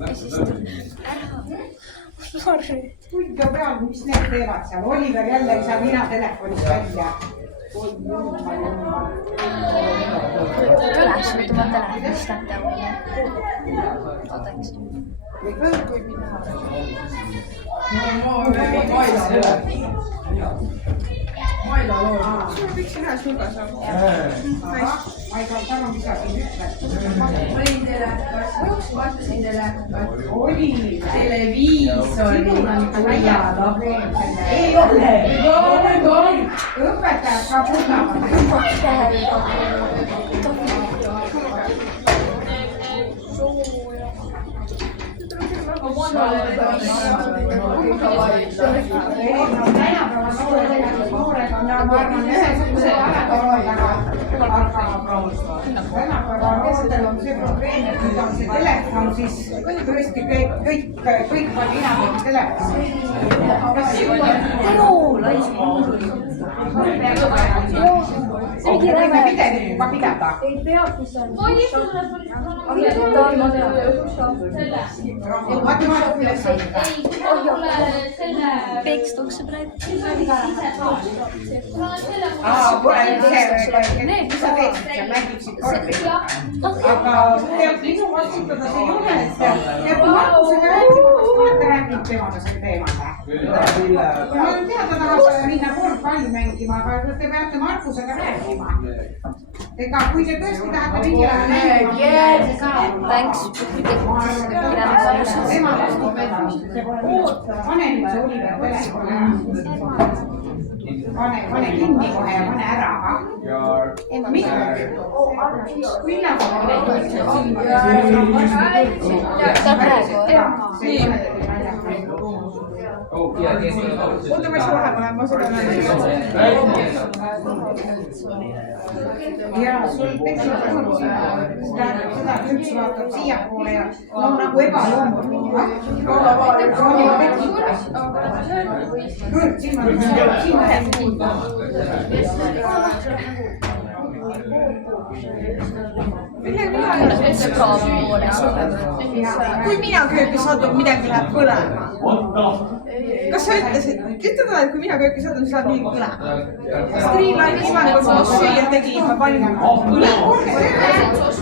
ja siis tuleb ära. Sorry. Kuidja peal, mis need teevad seal? Oliver jälle ei saa mina telefonist välja. Tuleb sul oma telefonist anda mulle. Oodaks. Maila loo. Sul on kõik sina sulgas on. Maila, tänu, mis sa siin ütled? Olin telekas, vaatasin telekas. Oli televiisori. Ei ole. Õpetajad ka punnavad. Noored on ja ma arvan ühesugused tänapäeva noortel on see probleem, et nüüd on see telefon, siis tõesti kõik on enam telefon. Võime videoga ka pidada. Ei tea, kus on. Pekstakse praegu. Pole see, mis sa teeksid seal, mängiksid kordi. Aga minu vastutada see ei ole, et kui Markusega räägib, kas te olete rääkinud temaga sel teemal? Ma olen teada, tahab minna korvpalli mängima, aga te peate Markusega rääkima. Ega kui te tõesti tahate mingi ajal mängima, Thanks. tema vastutada, see pole minu. Pane nüüd see Oliver telefoni ära. Pane kinni kohe ja pane ära. Ta praegu. Oota, ma ise vahepeal, ma seda näen. Ja sul tekib seda, et üks vaatab siiapoole ja on nagu ebaloomulik. Kõrd silmad Kui mina kööki satun, midagi läheb põlema. Kas sa ütlesid, ütle ta, et kui mina kööki satun, siis läheb midagi põlema. Streamline viimane kord ma süüa tegin, ma panin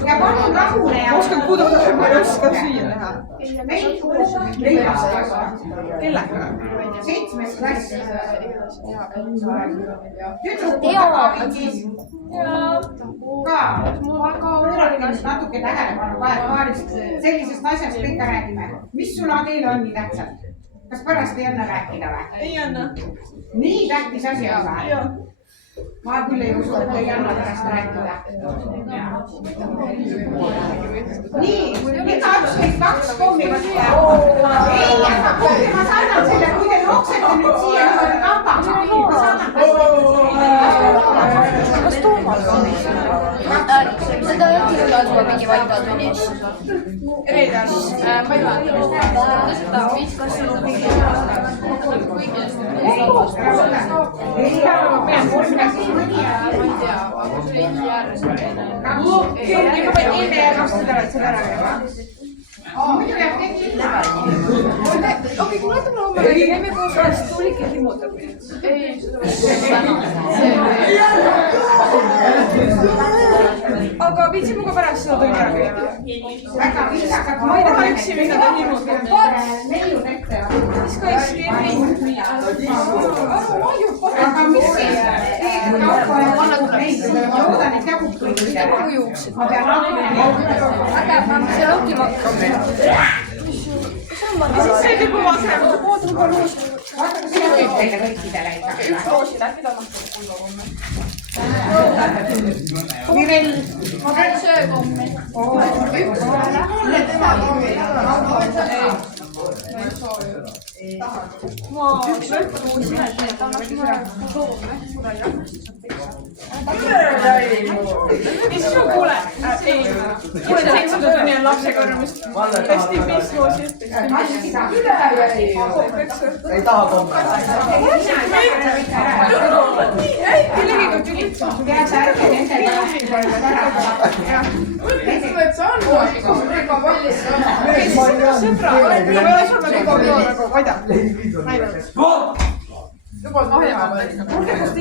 ja palun rahune ja oskan kududa, ma ei oska süüa teha. meil koos neljas klass. Kellega? 7. klass. Ka pöörake natuke tähelepanu paarist sellisest asjast ikka räägime. Mis sul Adele on nii tähtsalt? Kas pärast ei anna rääkida või? Ei anna. Nii tähtis asi on või? Ma küll ei usu, et ei anna pärast rääkida. Nii, igaüks võib 2 kommi võtta. Ei, aga kommi ma saadan selle, kui te noksete nüüd siia niimoodi kampaga. Kas Toomas on? Seda ei ole tulnud mingi vaidlatunni ees. Reedel. Ma ei vaata. Seda viskas sul kõigile. Kergi, ma pean enne ja kaks nädalat selle ära käima. Muidu jääb kõik ütlema. Okei, kui vaatame homme välja, käime koos alles tuulik ja himutab. Ei, aga viitsime ka pärast seda tunni ära käima. Väga viisakad. Ma ei taha üksi minna ta himutab. Neiud ette. Siis ka üks kergi. Aga mis siis? Ma loodan, et jagub kõigile. Ma pean See ongi makkame. Ja siis see tüüpi vaatame, et pood on ka luus. vaata, kas see võib teile kõikidele ikka. Üks roosi läheb, mida ma hakkan kuulma homme. Mirel. Ma pean söökommi. Mis sul kuule? Ei, kuule 7. tunni on lapsega arvamist. Hästi 5 loosi ette. Ei taha komme. Kellegiga tülitsad. Nendega sõbra, ma ei ole sul nagu, ma ei tea, näidanud. Juba kahju.